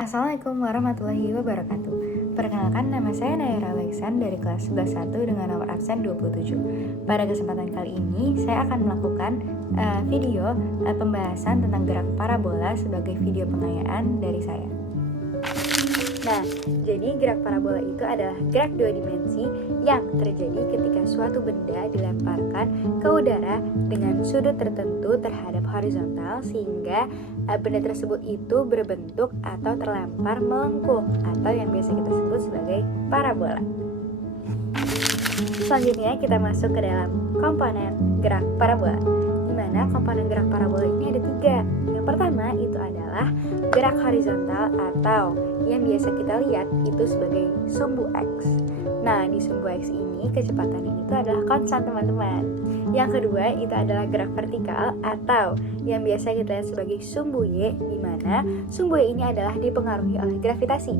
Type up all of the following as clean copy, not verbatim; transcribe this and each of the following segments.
Assalamualaikum warahmatullahi wabarakatuh. Perkenalkan, nama saya Nayara Alexan dari kelas 11.1 dengan nomor absen 27. Pada kesempatan kali ini, saya akan melakukan video pembahasan tentang gerak parabola sebagai video pengayaan dari saya. Nah, jadi gerak parabola itu adalah gerak dua dimensi yang terjadi ketika suatu benda dilemparkan ke udara dengan sudut tertentu terhadap horizontal sehingga benda tersebut itu berbentuk atau terlempar melengkung atau yang biasa kita sebut sebagai parabola. Selanjutnya kita masuk ke dalam komponen gerak parabola, di mana komponen gerak parabola ini ada 3. Yang pertama itu adalah gerak horizontal atau yang biasa kita lihat itu sebagai sumbu X. Nah, di sumbu X ini kecepatannya itu adalah konstan, teman-teman. Yang kedua itu adalah gerak vertikal atau yang biasa kita lihat sebagai sumbu Y, di mana sumbu Y ini adalah dipengaruhi oleh gravitasi.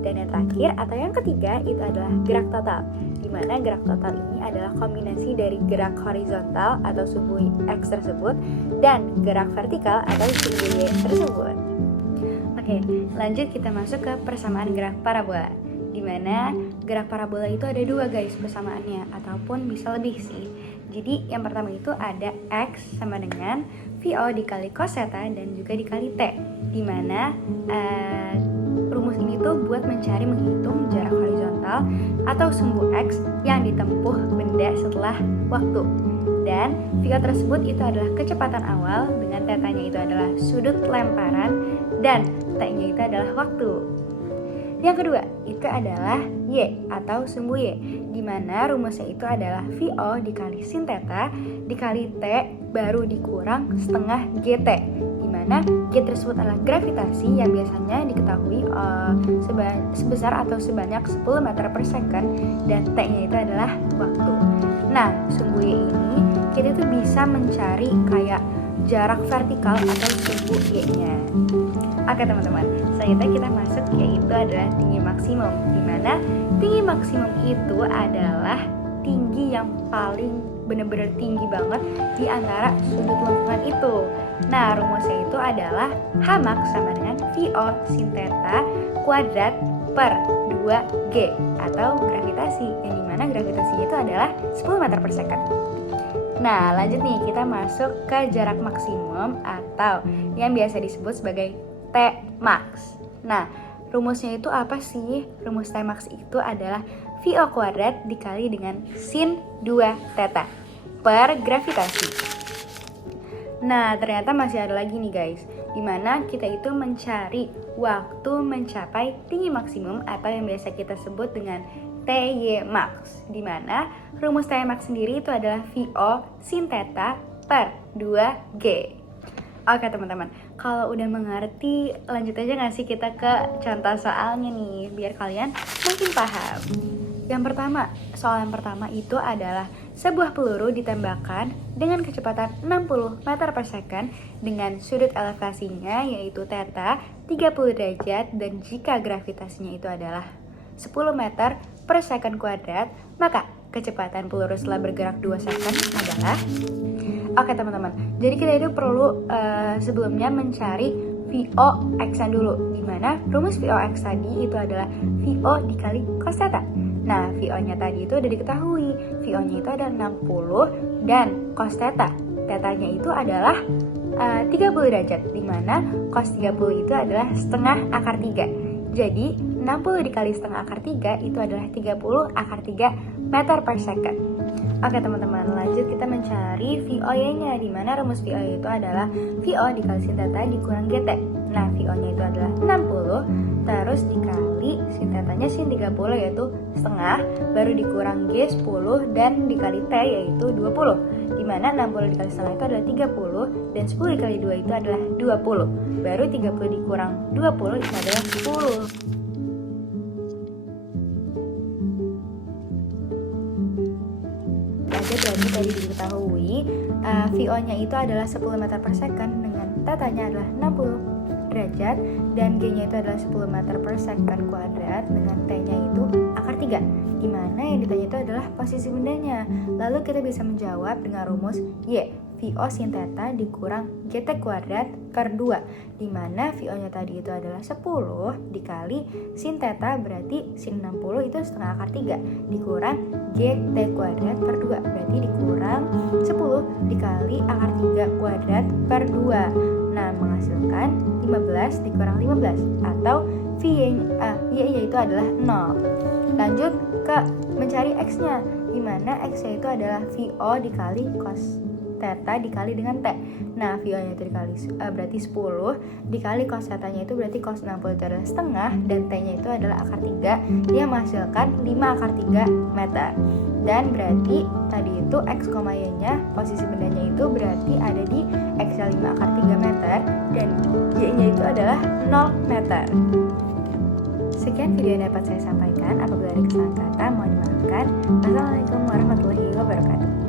Dan yang terakhir atau yang ketiga itu adalah gerak total, di mana gerak total ini adalah kombinasi dari gerak horizontal atau sumbu X tersebut dan gerak vertikal atau sumbu Y tersebut. Oke, lanjut kita masuk ke persamaan gerak parabola, di mana gerak parabola itu ada 2 guys persamaannya, ataupun bisa lebih sih. Jadi yang pertama itu ada X sama dengan VO dikali cos theta dan juga dikali T, di mana rumus ini tuh buat mencari menghitung jarak horizontal atau sumbu X yang ditempuh benda setelah waktu. Dan VO tersebut itu adalah kecepatan awal, dengan θ-nya itu adalah sudut lemparan dan T-nya itu adalah waktu. Yang kedua itu adalah Y atau sumbu Y, di mana rumusnya itu adalah VO dikali sin θ dikali T baru dikurang setengah GT, di mana G tersebut adalah gravitasi yang biasanya diketahui sebesar atau sebanyak 10 meter per second, dan T-nya itu adalah waktu. Nah, sumbu Y ini kita tuh bisa mencari kayak jarak vertikal atau sumbu Y-nya. Oke teman-teman, selanjutnya kita masuk yaitu adalah tinggi maksimum, di mana tinggi maksimum itu adalah tinggi yang paling benar-benar tinggi banget di antara sudut lengkungan itu. Nah, rumusnya itu adalah H max sama dengan VO sin theta kuadrat per 2G atau gravitasi, yang dimana gravitasinya itu adalah 10 meter per second. Nah, lanjut nih, kita masuk ke jarak maksimum atau yang biasa disebut sebagai T max. Nah, rumusnya itu apa sih? Rumus T max itu adalah VO kuadrat dikali dengan sin 2 theta per gravitasi. Nah, ternyata masih ada lagi nih guys, dimana kita itu mencari waktu mencapai tinggi maksimum atau yang biasa kita sebut dengan TY max, dimana rumus TY max sendiri itu adalah VO sin theta per 2G. Oke teman-teman, kalau udah mengerti, lanjut aja gak sih kita ke contoh soalnya nih, biar kalian makin paham. Soal yang pertama itu adalah sebuah peluru ditembakkan dengan kecepatan 60 meter per second dengan sudut elevasinya yaitu θ 30 derajat, dan jika gravitasinya itu adalah 10 meter per second kuadrat, maka kecepatan peluru setelah bergerak 2 second adalah... Oke teman-teman, jadi kita itu perlu sebelumnya mencari VO X-an dulu, dimana rumus VO X tadi itu adalah VO dikali cos theta. Nah, VO-nya tadi itu udah diketahui, VO-nya itu ada 60 dan cos theta, θ-nya itu adalah 30 derajat, dimana cos 30 itu adalah setengah akar 3. Jadi 60 dikali setengah akar 3 itu adalah 30 akar 3 meter per second. Oke teman-teman, lanjut kita mencari VO-nya, di mana rumus VO itu adalah VO dikali sin theta dikurang GT. Nah, VO-nya itu adalah 60, terus dikali sin θ-nya sin 30 yaitu setengah, baru dikurang G 10 dan dikali T yaitu 20. Di mana 60 dikali setengah itu adalah 30 dan 10 dikali 2 itu adalah 20. Baru 30 dikurang 20 itu adalah 10. Berarti tadi diketahui VO-nya itu adalah 10 meter per second dengan θ-nya adalah 60 derajat dan G-nya itu adalah 10 meter per second kuadrat dengan T-nya itu akar 3, di mana yang ditanya itu adalah posisi bendanya. Lalu kita bisa menjawab dengan rumus Y, VO sin theta dikurang GT kuadrat per 2, dimana VO nya tadi itu adalah 10 dikali sin theta, berarti sin 60 itu setengah akar 3 dikurang GT kuadrat per 2, berarti dikurang 10 dikali akar 3 kuadrat per 2. Nah, menghasilkan 15 dikurang 15 atau Y-nya itu adalah 0. Lanjut ke mencari X-nya, dimana X-nya itu adalah VO dikali cos theta dikali dengan T. Nah, VO-nya itu dikali berarti 10 dikali cos theta-nya itu berarti cos 60 itu adalah setengah, dan T-nya itu adalah akar 3 yang menghasilkan 5 akar 3 meter. Dan berarti tadi itu X, Y-nya posisi bendanya itu berarti ada di X-nya 5 akar 3 meter dan Y-nya itu adalah 0 meter. Sekian video yang dapat saya sampaikan. Apabila ada kesalahan kata, mohon dimaafkan. Wassalamualaikum warahmatullahi wabarakatuh.